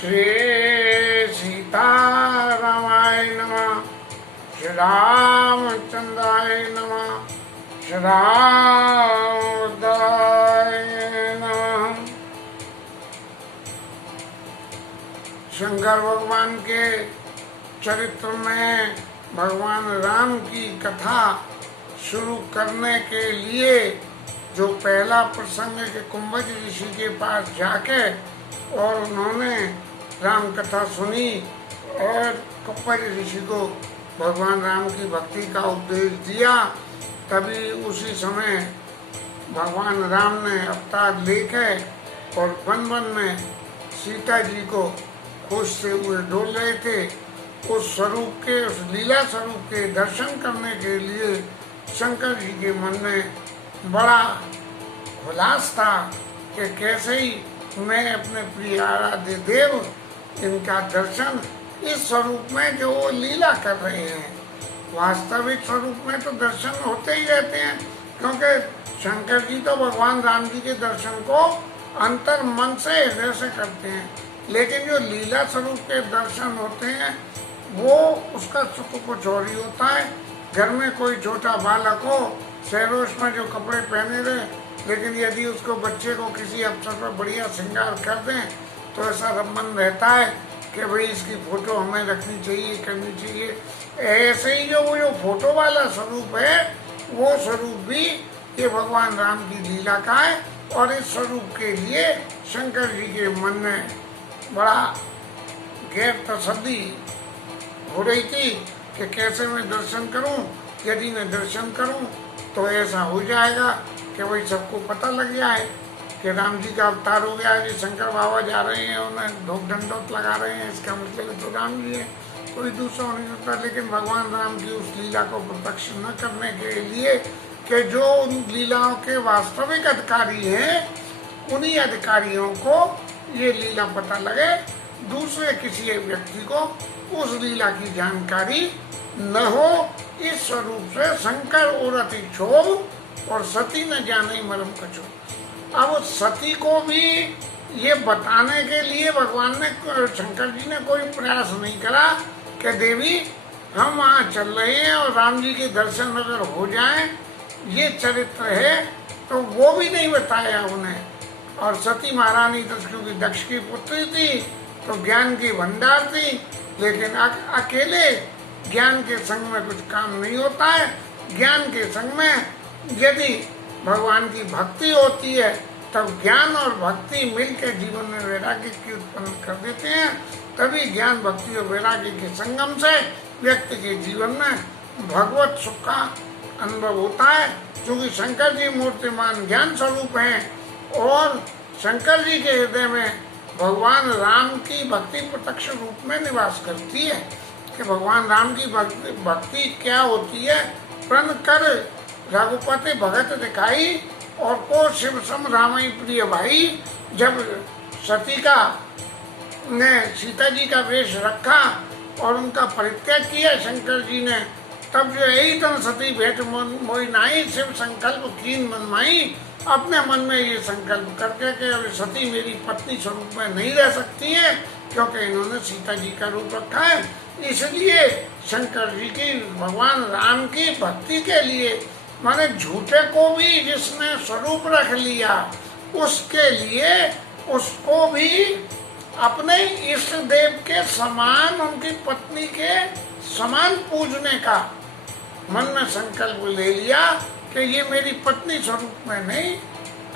श्री सीतारामाय नमः। श्री रामचंद्राय नमः। श्री रामदाय नमः। शंकर भगवान के चरित्र में भगवान राम की कथा शुरू करने के लिए जो पहला प्रसंग है कि कुंभज ऋषि के पास जाके और उन्होंने राम कथा सुनी और कुंभज ऋषि को भगवान राम की भक्ति का उपदेश दिया। तभी उसी समय भगवान राम ने अवतार लेके और वन वन में सीता जी को खोजते हुए डोल रहे थे। उस स्वरूप के, उस लीला स्वरूप के दर्शन करने के लिए शंकर जी के मन में बड़ा उल्लास था कि कैसे ही मैं अपने प्रिय आराध्य देव इनका दर्शन इस स्वरूप में जो वो लीला कर रहे हैं। वास्तविक स्वरूप में तो दर्शन होते ही रहते हैं, क्योंकि शंकर जी तो भगवान राम जी के दर्शन को अंतर मन से हृदय से करते हैं, लेकिन जो लीला स्वरूप के दर्शन होते हैं वो उसका सुख कुछ और ही होता है। घर में कोई छोटा बालक हो, सरोज में जो कपड़े पहने रहे, लेकिन यदि उसको बच्चे को किसी अवसर पर बढ़िया श्रृंगार कर दें तो ऐसा मन रहता है कि भाई इसकी फोटो हमें रखनी चाहिए, करनी चाहिए। ऐसे ही जो वो जो फोटो वाला स्वरूप है वो स्वरूप भी ये भगवान राम की लीला का है। और इस स्वरूप के लिए शंकर जी के मन में बड़ा गैर तसल्ली हो रही थी कि कैसे मैं दर्शन करूं। यदि मैं दर्शन करूं तो ऐसा हो जाएगा कि भाई सबको पता लग जाए कि राम जी का अवतार हो गया है, कि शंकर बाबा जा रहे हैं, उन्हें ढोक ढंडोत लगा रहे हैं, इसका मतलब तो राम जी है, कोई दूसरा नहीं होता। लेकिन भगवान राम की उस लीला को प्रत्यक्ष न करने के लिए कि जो उन लीलाओं के वास्तविक अधिकारी हैं उन्हीं अधिकारियों को ये लीला पता लगे, दूसरे किसी व्यक्ति को उस लीला की जानकारी न हो। इस स्वरूप से शंकर और अति क्षोभ और सती न जाने मरम कछो। अब सती को भी ये बताने के लिए भगवान ने, शंकर जी ने कोई प्रयास नहीं करा कि देवी हम वहाँ चल रहे हैं और राम जी के दर्शन अगर हो जाएं, ये चरित्र है, तो वो भी नहीं बताया उन्हें। और सती महारानी तो क्योंकि दक्ष की पुत्री थी तो ज्ञान की भंडार थी, लेकिन अकेले ज्ञान के संग में कुछ काम नहीं होता है। ज्ञान के संग में यदि भगवान की भक्ति होती है तब ज्ञान और भक्ति मिलकर जीवन में वैराग्य की उत्पन्न कर देते हैं। तभी ज्ञान, भक्ति और वैराग्य के संगम से व्यक्ति के जीवन में भगवत सुख का अनुभव होता है। क्योंकि शंकर जी मूर्तिमान ज्ञान स्वरूप हैं और शंकर जी के हृदय में भगवान राम की भक्ति प्रत्यक्ष रूप में निवास करती है। कि भगवान राम की भक्ति क्या होती है। प्रण कर रघुपति भगत दिखाई और को शिव सम रामई प्रिय भाई। जब सतीका ने सीता जी का वेश रखा और उनका परित्याग किया शंकर जी ने, तब जो यही तन सती भेंट मोई नाई शिव संकल्प कीन मन माई। अपने मन में ये संकल्प करके कि अब सती मेरी पत्नी स्वरूप में नहीं रह सकती है, क्योंकि इन्होंने सीता जी का रूप रखा है। इसलिए शंकर जी की, भगवान राम की भक्ति के लिए, माने झूठे को भी जिसने स्वरूप रख लिया उसके लिए उसको भी अपने इष्ट देव के समान, उनकी पत्नी के समान पूजने का मन में संकल्प ले लिया कि ये मेरी पत्नी स्वरूप में नहीं,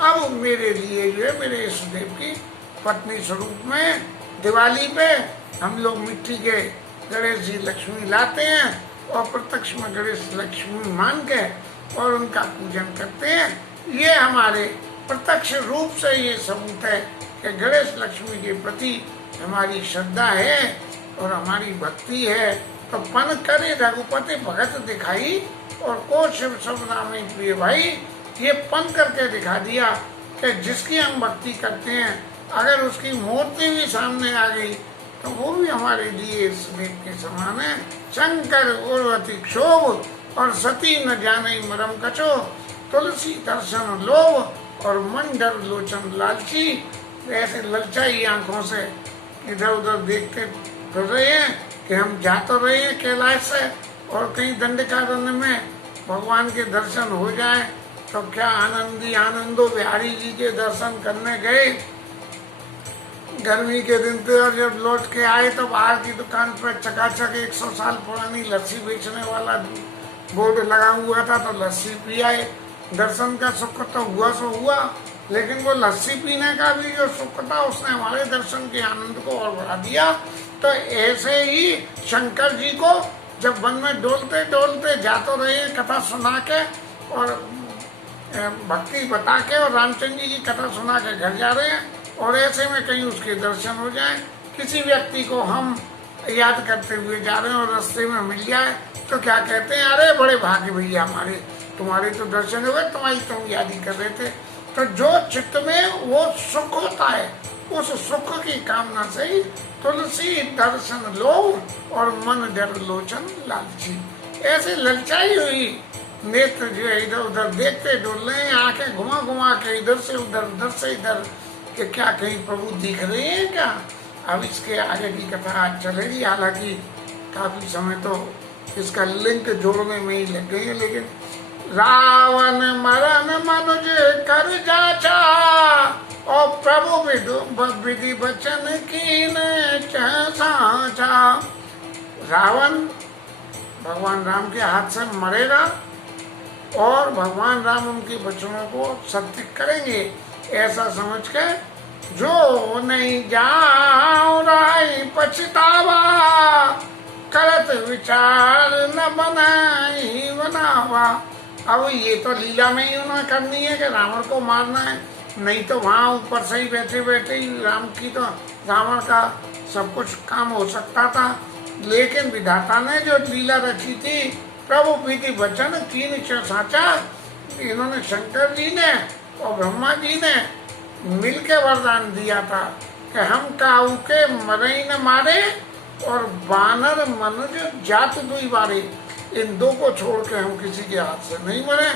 अब मेरे लिए जो है मेरे इष्ट देव की पत्नी स्वरूप में दिवाली पे हम लोग मिट्टी के गणेश जी लक्ष्मी लाते हैं और प्रत्यक्ष में गणेश लक्ष्मी मान के और उनका पूजन करते हैं। ये हमारे प्रत्यक्ष रूप से ये सबूत है कि गणेश लक्ष्मी के प्रति हमारी श्रद्धा है और हमारी भक्ति है। तो पन करे रघुपति भगत दिखाई और को शिव सब राम प्रिय भाई। ये पन करके दिखा दिया कि जिसकी हम भक्ति करते हैं अगर उसकी मूर्ति भी सामने आ गई तो वो भी हमारे लिए स्नेह के समान है। शंकर उर्वती क्षोभ और सती न जाने मरम कछो। तुलसी दर्शन लोभ और मन डर लोचन लालची। ऐसे ललचाई आंखों से इधर उधर देखते फिर रहे हैं कि हम जा तो रहे हैं कैलाश से और कहीं दंडकारण्य में भगवान के दर्शन हो जाए। तो क्या आनंदी आनंदो बिहारी जी के दर्शन करने गए गर्मी के दिन पे, और जब लौट के आए तो बाहर की दुकान पर चकाचक 100 साल पुरानी लस्सी बेचने वाला बोर्ड लगा हुआ था, तो लस्सी पी आए। दर्शन का सुख तो हुआ सो हुआ, लेकिन वो लस्सी पीने का भी जो सुख था उसने हमारे दर्शन के आनंद को और बढ़ा दिया। तो ऐसे ही शंकर जी को जब वन में डोलते डोलते जा तो रहे हैं कथा सुना के और भक्ति बता के, और रामचंद्र जी की कथा सुना के घर जा रहे हैं, और ऐसे में कहीं उसके दर्शन हो जाए, किसी व्यक्ति को हम याद करते हुए जा रहे हैं और रास्ते में मिल जाए तो क्या कहते हैं, अरे बड़े भाग्य भैया हमारे, तुम्हारे तो दर्शन हो गए, तुम्हारी तुम याद ही कर रहे थे। तो जो चित्त में वो सुख होता है, उस सुख की कामना से ही तुलसी दर्शन लो और मन जर लोचन लालची। ऐसे ललचाई हुई नेत्र जो है इधर उधर देखते डोल रहे हैं, आंखें घुमा घुमा के इधर से उधर से इधर, कि क्या कहीं प्रभु दिख रहे हैं क्या। अब इसके आगे की कथा चलेगी, हालांकि काफी समय तो इसका लिंक जोड़ने में ही लग गई है, लेकिन रावण मरण मनुज कर जाचा और प्रभु विधि वचन कीन साचा। रावण भगवान राम के हाथ से मरेगा और भगवान राम उनके वचनों को सत्य करेंगे, ऐसा समझ के जो नहीं जाओ राय पछतावा, करत विचार न बनाई बनावा। अब ये तो लीला में ही उन्हें करनी है कि रावण को मारना है, नहीं तो वहाँ ऊपर से ही बैठे बैठे ही राम की तो रावण का सब कुछ काम हो सकता था। लेकिन विधाता ने जो लीला रची थी, प्रभु प्रीति वचन कीन साचा, इन्होंने शंकर जी ने और ब्रह्मा जी ने मिलके वरदान दिया था कि हम काऊ के मरे न मारे और बानर मनुज जात दुई बारे, इन दो को छोड़ के हम किसी के हाथ से नहीं मरे।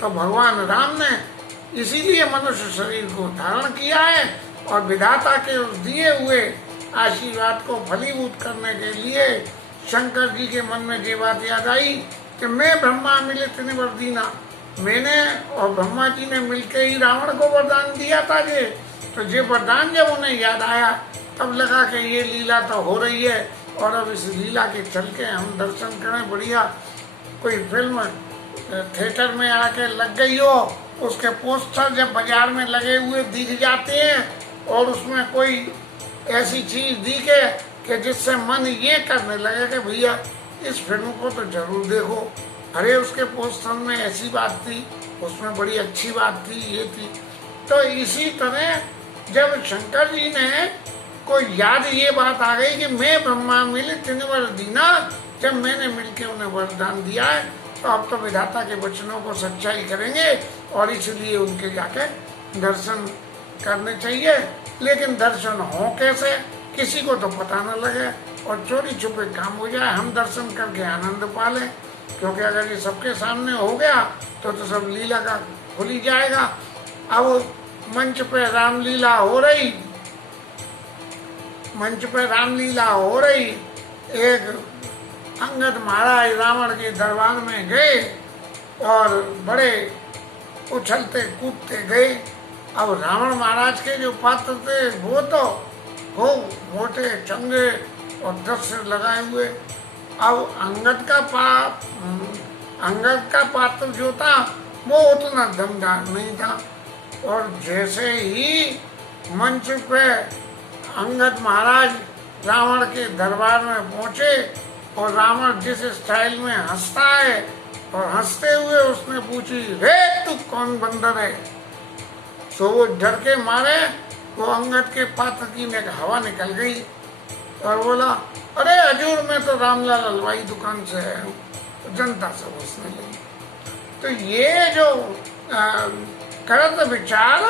तो भगवान राम ने इसीलिए मनुष्य शरीर को धारण किया है और विधाता के उस दिए हुए आशीर्वाद को फलीभूत करने के लिए शंकर जी के मन में ये बात याद आई कि मैं ब्रह्मा मिलित निवर दीना, मैंने और ब्रह्मा जी ने मिलकर ही रावण को वरदान दिया था ये। तो ये वरदान जब उन्हें याद आया तब लगा कि ये लीला तो हो रही है और अब इस लीला के चल के हम दर्शन करें। बढ़िया कोई फिल्म थिएटर में आके लग गई हो, उसके पोस्टर जब बाजार में लगे हुए दिख जाते हैं और उसमें कोई ऐसी चीज दिखे कि जिससे मन ये करने लगे कि भैया इस फिल्म को तो जरूर देखो, अरे उसके पोस्टर में ऐसी बात थी, उसमें बड़ी अच्छी बात थी, ये थी। तो इसी तरह जब शंकर जी ने को याद ये बात आ गई कि मैं ब्रह्मा मिलित निवर दीना, जब मैंने मिलके उन्हें वरदान दिया है तो अब तो विधाता के वचनों को सच्चाई करेंगे और इसलिए उनके जाके दर्शन करने चाहिए। लेकिन दर्शन हो कैसे, किसी को तो पता न लगे और चोरी छुपे काम हो जाए, हम दर्शन करके आनंद पा लें। क्योंकि अगर ये सबके सामने हो गया तो सब लीला का खुल ही जाएगा। अब मंच पे रामलीला हो रही, मंच पे रामलीला हो रही, एक अंगद महाराज रावण के दरबार में गए और बड़े उछलते कूदते गए। अब रावण महाराज के जो पात्र थे वो तो खूब मोटे चंगे और 10 सिर लगाए हुए। अब अंगद का पात्र जो था वो उतना दमदार नहीं था। और जैसे ही मंच पे अंगद महाराज रावण के दरबार में पहुंचे और रावण जिस स्टाइल में हंसता है और हंसते हुए उसने पूछी, रे तू कौन बंदर है। तो वो डर के मारे वो अंगद के पात्र की में हवा निकल गई और बोला, अरे हजूर मैं तो रामलाल हलवाई दुकान से है। तो जनता से हंसने लगी। तो ये जो करत विचार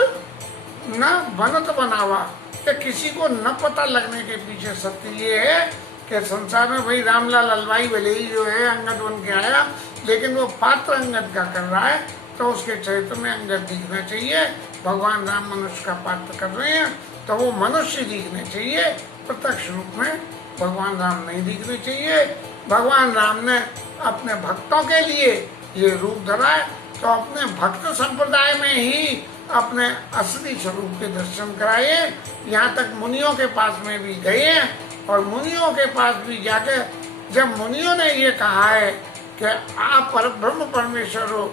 न बनत बनावा, कि किसी को न पता लगने के पीछे सत्य ये है कि संसार में भाई रामलाल हलवाई भले ही जो है अंगद बन के आया, लेकिन वो पात्र अंगद का कर रहा है तो उसके चरित्र में अंगद दिखना चाहिए। भगवान राम मनुष्य का पात्र कर रहे हैं तो वो मनुष्य दिखने चाहिए, प्रत्यक्ष रूप में भगवान राम नहीं दिखने चाहिए। भगवान राम ने अपने भक्तों के लिए ये रूप धरा है, तो अपने भक्त संप्रदाय में ही अपने असली स्वरूप के दर्शन कराए। यहाँ तक मुनियों के पास में भी गए हैं, और मुनियों के पास भी जाकर जब मुनियों ने ये कहा है कि आप परब्रह्म परमेश्वर हो,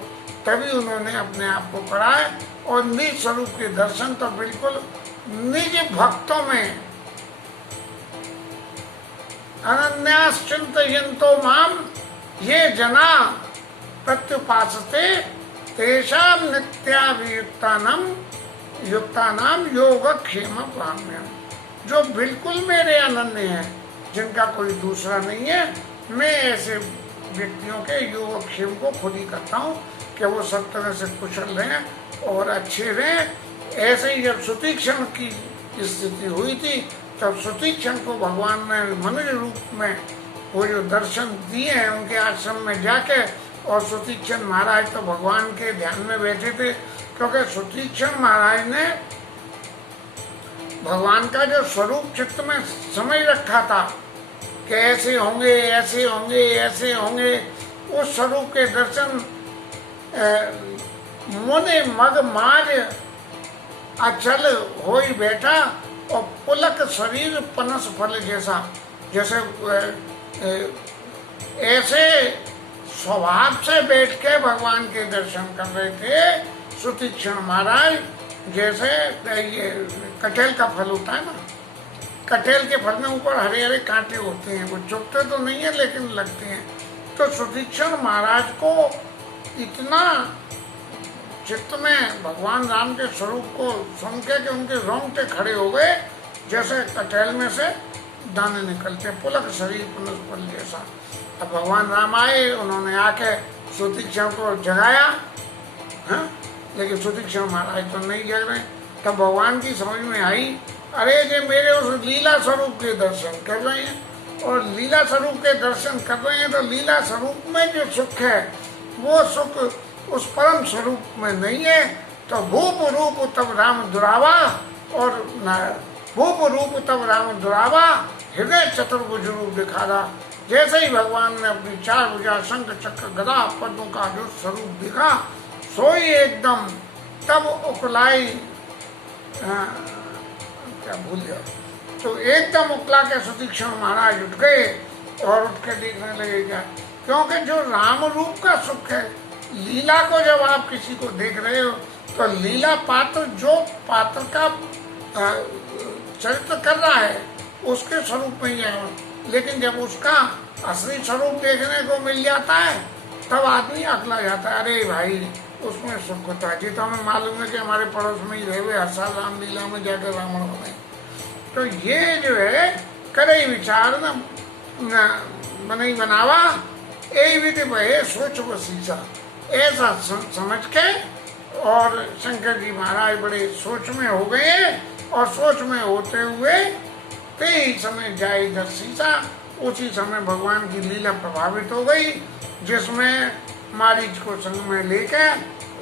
तभी उन्होंने अपने आप को पढ़ा है। और निज स्वरूप के दर्शन तो बिल्कुल निज भक्तों में, अनन्याश्चिन्तयन्तो माम ये जना प्रत्युपासते तेषां युक्तानाम योगक्षेम काम्यम। जो बिल्कुल मेरे अनन्य हैं, जिनका कोई दूसरा नहीं है, मैं ऐसे व्यक्तियों के योगक्षेम को खुद ही करता हूँ कि वो सब तरह से कुशल रहें और अच्छे रहें। ऐसे ही जब सुतीक्षण की स्थिति हुई थी, तब सुतीक्षण को भगवान ने मनुष्य रूप में वो जो दर्शन दिए हैं उनके आश्रम में जाके, और सुतीक्षण महाराज तो भगवान के ध्यान में बैठे थे, क्योंकि सुतीक्षण महाराज ने भगवान का जो स्वरूप चित्त में समझ रखा था कि ऐसे होंगे ऐसे होंगे ऐसे होंगे, उस स्वरूप के दर्शन मुने मग माज अचल हो ही बैठा, और पुलक शरीर पनस फल जैसा, जैसे ऐसे स्वभाव से बैठ के भगवान के दर्शन कर रहे थे सुतीक्षण महाराज। जैसे ये कटहल का फल होता है ना, कटहल के फल में ऊपर हरे हरे कांटे होते हैं, वो चुभते तो नहीं है लेकिन लगते हैं। तो सुतीक्षण महाराज को इतना चित्त में भगवान राम के स्वरूप को सुन के कि उनके रोंगटे खड़े हो गए, जैसे कटहल में से दाने निकलते, पुलक शरीर पुनः फल जैसा। अब भगवान राम आए, उन्होंने आके सुतीक्षण को जगाया, हाँ? लेकिन सुतीक्षण महाराज तो नहीं जग रहे। तब भगवान की समझ में आई, अरे ये मेरे उस लीला स्वरूप के दर्शन कर रहे हैं, और लीला स्वरूप के दर्शन कर रहे हैं तो लीला स्वरूप में जो सुख है वो सुख उस परम स्वरूप में नहीं है। तो भूप रूप तब राम दुरावा, और भूप रूप तब राम दुरावा हृदय चतुर्भुज रूप दिखारा। जैसे ही भगवान ने अपनी चार भुजा शंख चक्र गदा पद्मों का जो स्वरूप दिखा, सोई एकदम तब उकलाई, क्या भूल गया, तो एकदम उकला के सुतीक्षण महाराज उठ गए और उठ के देखने लगे क्या, क्योंकि जो राम रूप का सुख है, लीला को जब आप किसी को देख रहे हो तो लीला पात्र जो पात्र का चरित्र कर रहा है उसके स्वरूप में ही है, लेकिन जब उसका असली स्वरूप देखने को मिल जाता है तब आदमी अकला जाता है, अरे भाई उसमें सुख होता है। जी तो हमें मालूम है कि हमारे पड़ोस में ही रहे हुए हर साल रामलीला में जाकर रावण बने। तो ये जो है करे विचार न बने बनावा, यही विधि भये सोच बसीसा, ऐसा समझ के। और शंकर जी महाराज बड़े सोच में हो गए, और सोच में होते हुए ते ही समय जाए दर्शीसा, उसी समय भगवान की लीला प्रभावित हो गई, जिसमें मारीच को संग में लेकर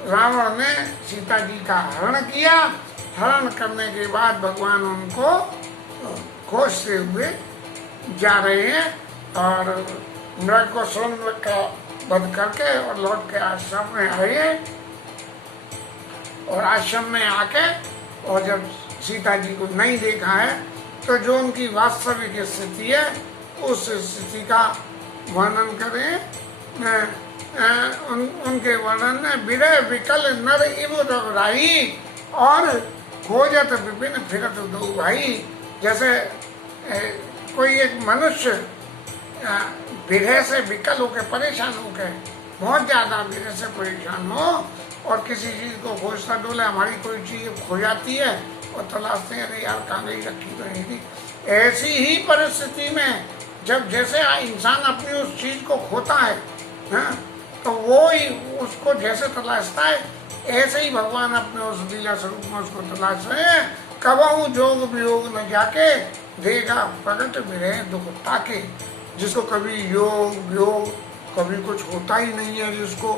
रावण ने सीता जी का हरण किया। हरण करने के बाद भगवान उनको खोजते हुए जा रहे हैं, और मृग को स्वर्ण का वध करके और लौट के आश्रम में आए। और आश्रम में आके और जब सीता जी को नहीं देखा है तो जो उनकी वास्तविक स्थिति है उस स्थिति का वर्णन करें। उनके वर्णन में विरह विकल नर इव रघुराई, और खोजत विपिन फिरत दो भाई। जैसे कोई एक मनुष्य विरह से विकल होकर परेशान होकर, बहुत ज्यादा विरह से परेशान हो और किसी चीज को खोजता डोले, हमारी कोई चीज खो जाती है और तलाशते हैं, अरे यार कहाँ गई, रखी तो नहीं थी। ऐसी ही परिस्थिति में जब जैसे इंसान अपनी उस चीज को खोता है, हाँ, तो वो ही उसको जैसे तलाशता है, ऐसे ही भगवान अपने उस लीला स्वरूप में उसको तलाश रहे हैं। कबहू जोग वियोग न जाके देगा प्रकट विरह दुख ताके। जिसको कभी योग वियोग कभी कुछ होता ही नहीं है जिसको,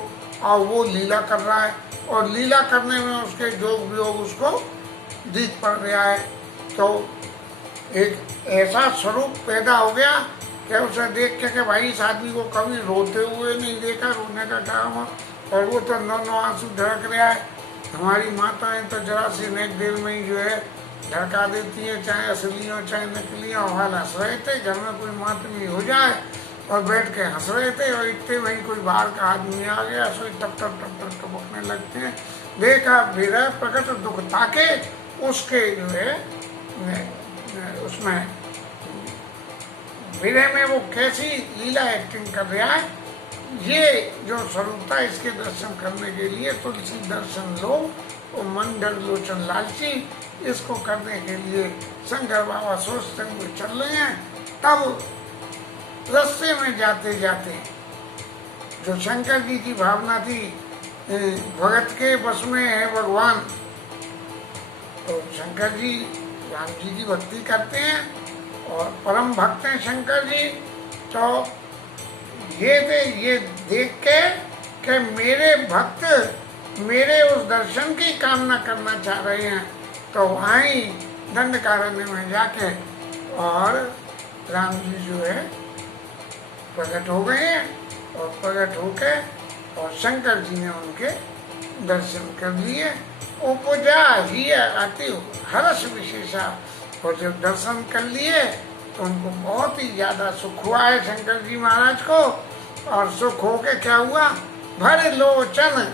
और वो लीला कर रहा है, और लीला करने में उसके जोग वियोग उसको दिख पड़ रहा है। तो एक ऐसा स्वरूप पैदा हो गया कि उसे देख के भाई इस आदमी को कभी रोते हुए नहीं देखा, रोने का काम, और वो तो नौ आंसू ढड़क रहा है। हमारी माताएं तो जरा सी नेक देर में ही जो है ढड़का देती हैं, चाहे असली हो चाहे नकली हो। हाल हंस रहे थे, घर में कोई मातमी हो जाए और बैठ के हंस रहे थे, और इतने वहीं कोई बाहर का आदमी आ गया, सो टप टप टप टप टपकने लगते हैं। देखा विरह प्रकट दुख ताके, उसके जो है उसमें विरह में वो कैसी लीला एक्टिंग कर रहा है, ये जो स्वरूप था, इसके दर्शन करने के लिए तुलसी दर्शन लो वो मंडल लोचन लालची, इसको करने के लिए शंकर बाबा सोचते हुए चल रहे हैं। तब रास्ते में जाते जाते जो शंकर जी की भावना थी, भगत के बस में है भगवान, तो शंकर जी राम जी की भक्ति करते हैं और परम भक्त हैं शंकर जी। तो ये देख के कि मेरे भक्त मेरे उस दर्शन की कामना करना चाह रहे हैं, तो वहाँ ही दंडकारण्य में जाके और राम जी जो है प्रकट हो गए हैं, और प्रकट होके और शंकर जी ने उनके दर्शन कर लिए। उपजा ही अति हर्ष विशेषा, और जब दर्शन कर लिए तो उनको बहुत ही ज्यादा सुख हुआ है शंकर जी महाराज को। और सुख होके क्या हुआ, भर लोचन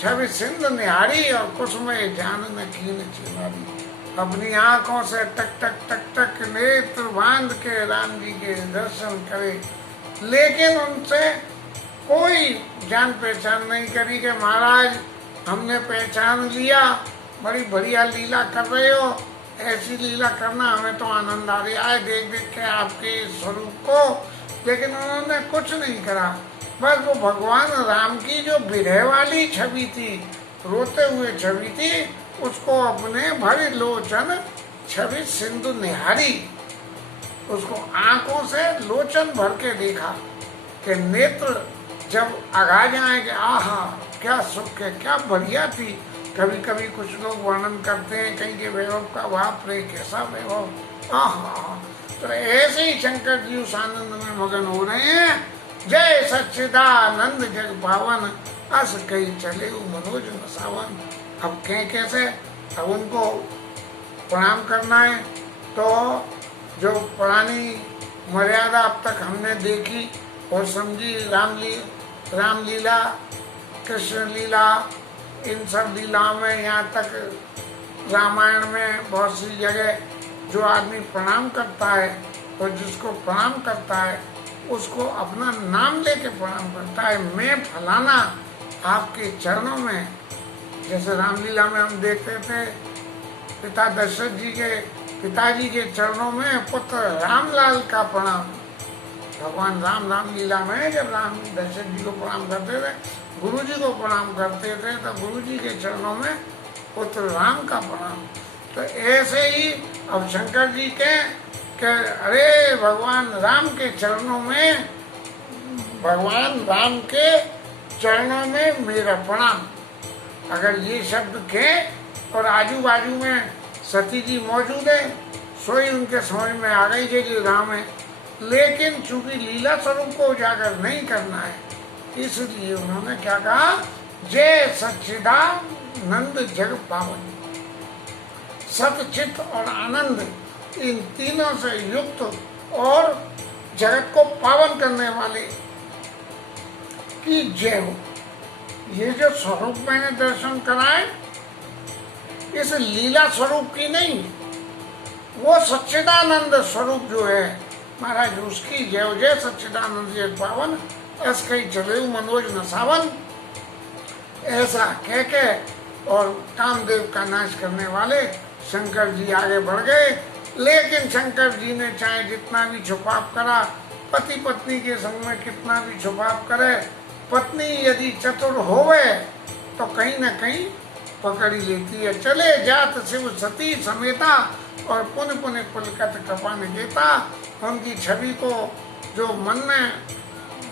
छवि सिंधु निहारी, और कुसुमय जान न कीन चिनारी। अपनी आंखों से टक टक टक टक नेत्र बांध के राम जी के दर्शन करे, लेकिन उनसे कोई जान पहचान नहीं करी कि महाराज हमने पहचान लिया, बड़ी बढ़िया लीला कर रहे हो, ऐसी लीला करना हमें तो आनंद आ रहा है देख देख के आपके स्वरूप को। लेकिन उन्होंने कुछ नहीं करा, बस वो भगवान राम की जो विरह वाली छवि थी, रोते हुए छवि थी, उसको अपने भरी लोचन छवि सिंधु निहारी, उसको आंखों से लोचन भर के देखा कि नेत्र जब आगा जाए कि आहा क्या सुख है, क्या बढ़िया थी। कभी कभी कुछ लोग वर्णन करते हैं कहीं के वैभव का, बाप रे कैसा वैभव, आहा। तो ऐसे ही शंकर जी उस आनंद में मगन हो रहे हैं। जय सच्चिदानंद जग पावन, अस कही चले मनोज न सावन। अब कहें कैसे, अब उनको प्रणाम करना है। तो जो पुरानी मर्यादा अब तक हमने देखी और समझी, रामलीला, कृष्ण लीला, इन सब लीलाओं में, यहाँ तक रामायण में बहुत सी जगह जो आदमी प्रणाम करता है, और जिसको प्रणाम करता है उसको अपना नाम लेके प्रणाम करता है। मैं फलाना आपके चरणों में, जैसे रामलीला में हम देखते थे पिता दशरथ जी के पिताजी के चरणों में पुत्र रामलाल का प्रणाम। भगवान रामलीला में जब राम दशरथ जी को प्रणाम करते थे, गुरु जी को प्रणाम करते थे, तो गुरु जी के चरणों में पुत्र राम का प्रणाम। तो ऐसे ही अब शंकर जी के अरे भगवान राम के चरणों में, भगवान राम के चरणों में मेरा प्रणाम। अगर ये शब्द के और आजू बाजू में सती जी मौजूद है, सोई उनके समझ में आ गई कि राम है, लेकिन चूंकि लीला स्वरूप को उजागर नहीं करना है, इसलिए उन्होंने क्या कहा, जय सच्चिदानंद जग पावन। सतचित और आनंद, इन तीनों से युक्त और जगत को पावन करने वाले की जय हो। ये जो स्वरूप मैंने दर्शन कराए, इस लीला स्वरूप की नहीं, वो सच्चिदानंद स्वरूप जो है महाराज, उसकी जय हो। जय सच्चिदानंद जय पावन, ऐस कही चले मनोज न सावन। ऐसा कह के और कामदेव का नाश करने वाले शंकर जी आगे बढ़ गए। लेकिन शंकर जी ने चाहे जितना भी छुपाव करा, पति पत्नी के संग में कितना भी छुपाव करे, पत्नी यदि चतुर होवे तो कहीं न कहीं पकड़ ही लेती है। चले जात शिव सती समेता, और पुण्य पुण्य पुलकत कृपा निकेता। उनकी छवि को जो मन में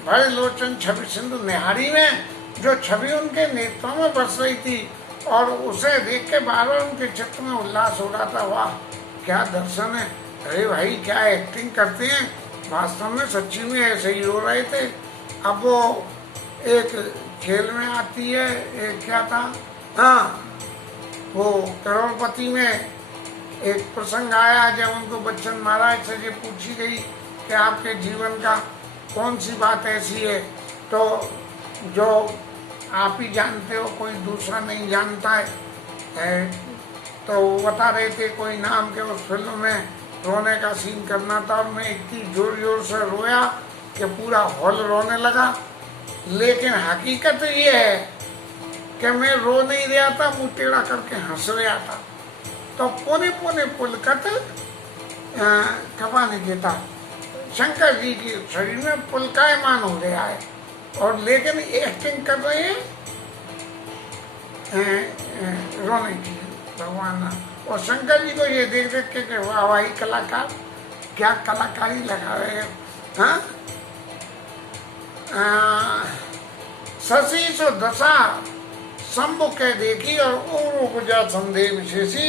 भरे लोचन छवि सिंधु निहारी में जो छवि उनके नेत्रों में बस रही थी, और उसे देख के बार बार उनके चित्त में उल्लास हो रहा था, वाह क्या दर्शन है। अरे भाई क्या एक्टिंग करते हैं, वास्तव में सच्ची में ऐसे ही हो रहे थे। अब वो एक खेल में आती है, एक क्या था, हाँ वो करोड़पति में एक प्रसंग आया जब उनको बच्चन महाराज से ये पूछी गई कि आपके जीवन का कौन सी बात ऐसी है तो जो आप ही जानते हो, कोई दूसरा नहीं जानता है। तो वो बता रहे थे कोई नाम के उस फिल्म में रोने का सीन करना था, और मैं इतनी जोर जोर से रोया कि पूरा हॉल रोने लगा। लेकिन हकीकत ये है कि मैं रो नहीं रहा था, मुँह टेढ़ा करके हंस रहा था। तो पुने पुने पुलकत कपा नहीं देता, शंकर जी की शरीर में पुलकायमान हो गया है, और लेकिन एक्टिंग कर रहे हैं रोने की भगवान। और शंकर जी को ये देख देख के वाह वाही कलाकार, क्या कलाकारी लगा रहे हैं। शशि सो दशा शंभु के देखी और उपजा संदेह विशेषी।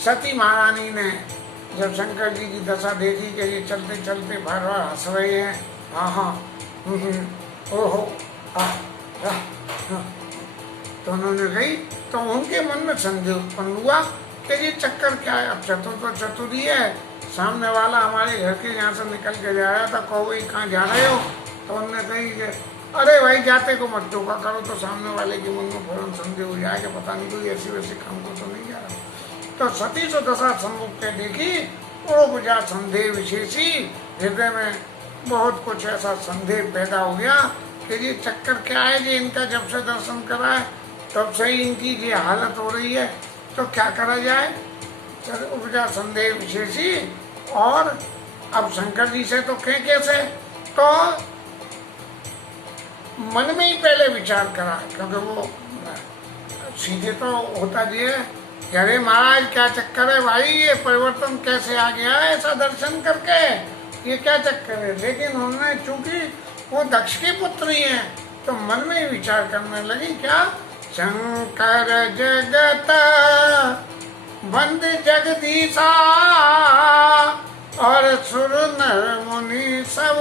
सती महारानी ने जब शंकर जी की दशा देखी कि ये चलते चलते बार बार हंस रहे हैं, हाँ हाँ ओहो तो उन्होंने कही, तो उनके मन में संदेह उत्पन्न हुआ कि ये चक्कर क्या है। अब चतुर तो चतुरी है, सामने वाला हमारे घर के यहाँ से निकल के जा रहा था, कहो भाई कहाँ जा रहे हो। तो उन्होंने कही कि अरे भाई जाते को मत टोका करो, तो सामने वाले के मन में फौरन संदेह हो जाएगा, पता नहीं कोई ऐसी वैसी काम को तो नहीं जा रहा। तो सती सो दशा सम्मुख के देखी उपजा संदेह विशेषी। हृदय में बहुत कुछ ऐसा संदेह पैदा हो गया कि ये चक्कर क्या है, ये इनका जब से दर्शन करा है तब से ही इनकी ये हालत हो रही है, तो क्या करा जाए। उपजा संदेह विशेषी। और अब शंकर जी से तो कहें कैसे, तो मन में ही पहले विचार करा, क्योंकि वो सीधे तो होता जी है, अरे महाराज क्या चक्कर है भाई, ये परिवर्तन कैसे आ गया है ऐसा दर्शन करके, ये क्या चक्कर है। लेकिन उन्होंने चूंकि वो दक्ष की पुत्री है तो मन में ही विचार करने लगी, क्या शंकर जगत बंद जगदीशा और सुर नर मुनि सब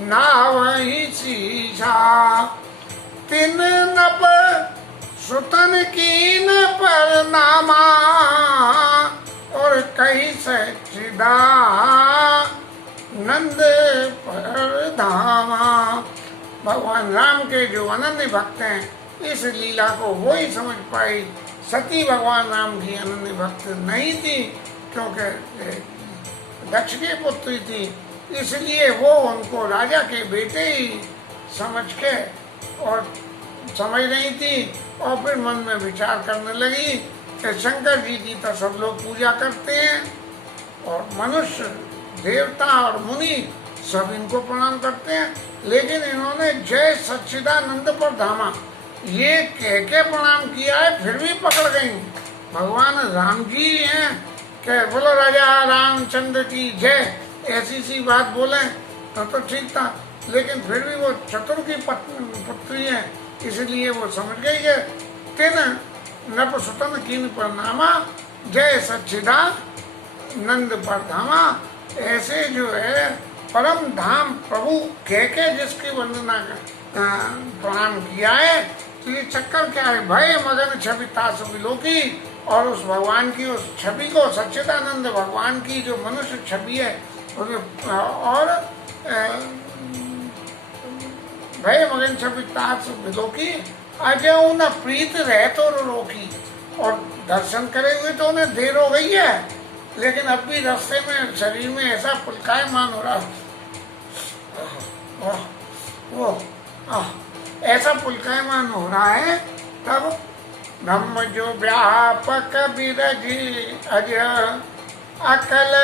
नावहि शीशा। तिन नप सुतन कीन पर नामा और कही सचिदा नंद पर धामा। भगवान राम के जो अनन्य भक्त हैं इस लीला को वो ही समझ पाई। सती भगवान राम की अनन्य भक्त नहीं थी, क्योंकि दक्ष की पुत्री थी, इसलिए वो उनको राजा के बेटे ही समझ के और समझ नहीं थी। और फिर मन में विचार करने लगी कि शंकर जी की तो सब लोग पूजा करते हैं, और मनुष्य देवता और मुनि सब इनको प्रणाम करते हैं, लेकिन इन्होंने जय सच्चिदानंद पर धामा ये कह के प्रणाम किया है, फिर भी पकड़ गई। भगवान राम जी हैं कि बोलो राजा रामचंद्र की जय, ऐसी सी बात बोले तो ठीक था, लेकिन फिर भी वो चतुर की पुत्री है, इसलिए वो समझ गई है। तिन नप सुतन कीन पर नामा जय सच्चिदा नंद पर धामा। ऐसे जो है परम धाम प्रभु कह के जिसकी वंदना प्रणाम किया है, तो ये चक्कर क्या है। भय मगन छवि तास विलोकी, और उस भगवान की उस छवि को, सच्चिदानंद भगवान की जो मनुष्य छवि है, और भय मगन छवि तास विलोकी अजय न प्रीत रह तो रोकी। और दर्शन करे हुए तो उन्हें देर हो गई है, लेकिन अब भी रास्ते में शरीर में ऐसा पुलकायमान हो रहा है, ऐसा पुलकायमान हो रहा है। तब ब्रह्म जो व्यापक विरजी अज अकल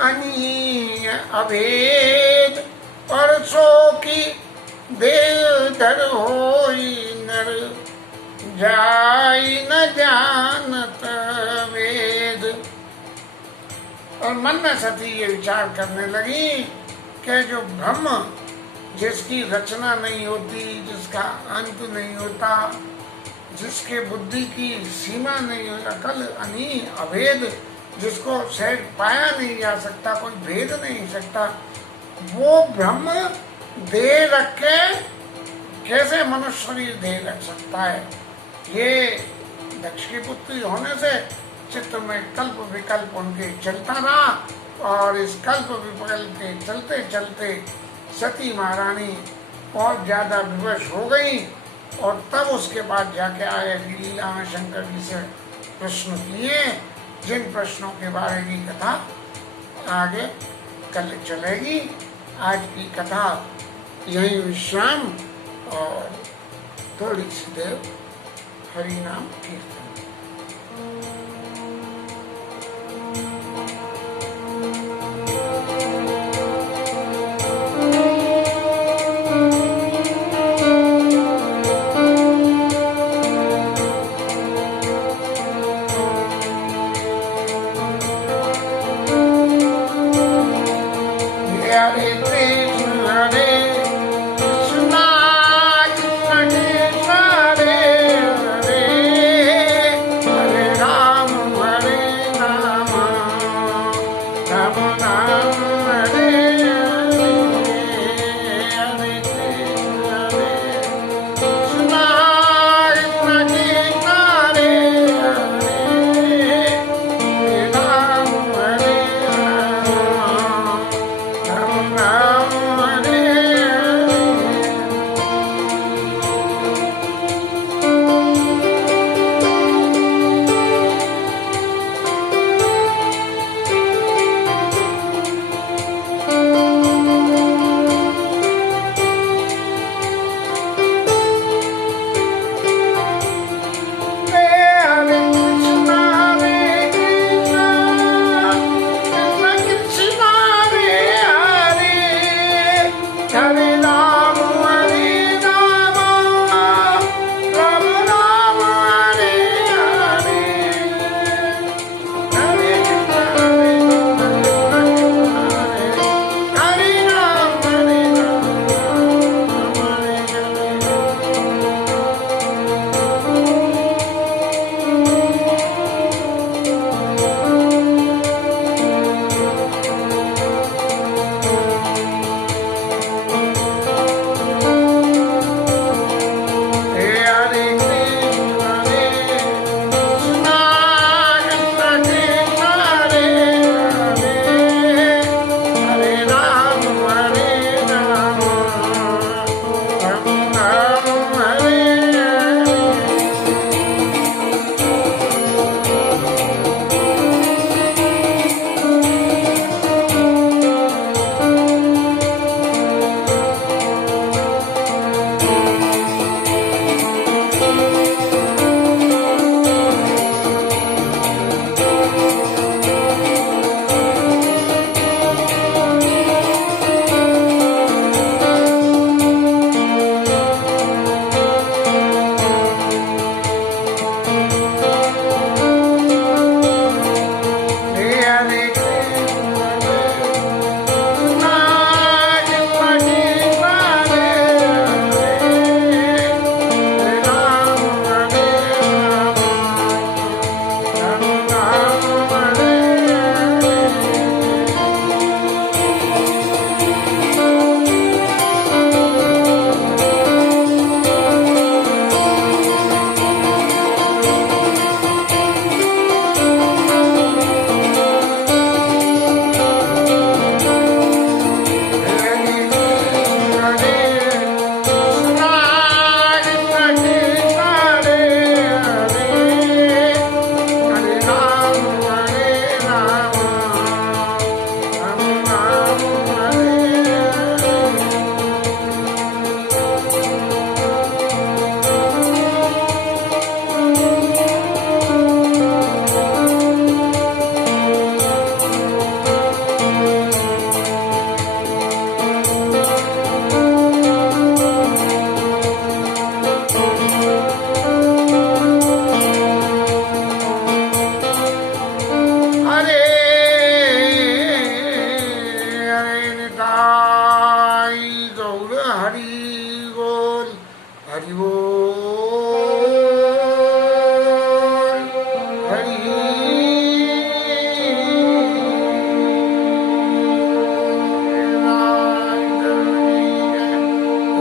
अनीय अभेद, और सो की देव धर होई नर जाई न जानत वेद। और मन में सती ये विचार करने लगी कि जो ब्रह्म जिसकी रचना नहीं होती, जिसका अंत नहीं होता, जिसके बुद्धि की सीमा नहीं होती, अकल अनी अभेद, जिसको सहज पाया नहीं जा सकता, कोई भेद नहीं सकता, वो ब्रह्म देह रख के कैसे मनुष्य शरीर देह रख सकता है। ये दक्ष की पुत्री होने से चित्त में कल्प विकल्प उनके चलता रहा और इस कल्प विकल्प के चलते चलते सती महारानी और ज्यादा विवश हो गई और तब उसके बाद जाके आगे लीला में शंकर जी से प्रश्न किए, जिन प्रश्नों के बारे की कथा आगे कल चलेगी। आज की कथा यही विश्राम और थोड़ी सी देर हरि नाम कीर्तन।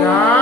क्या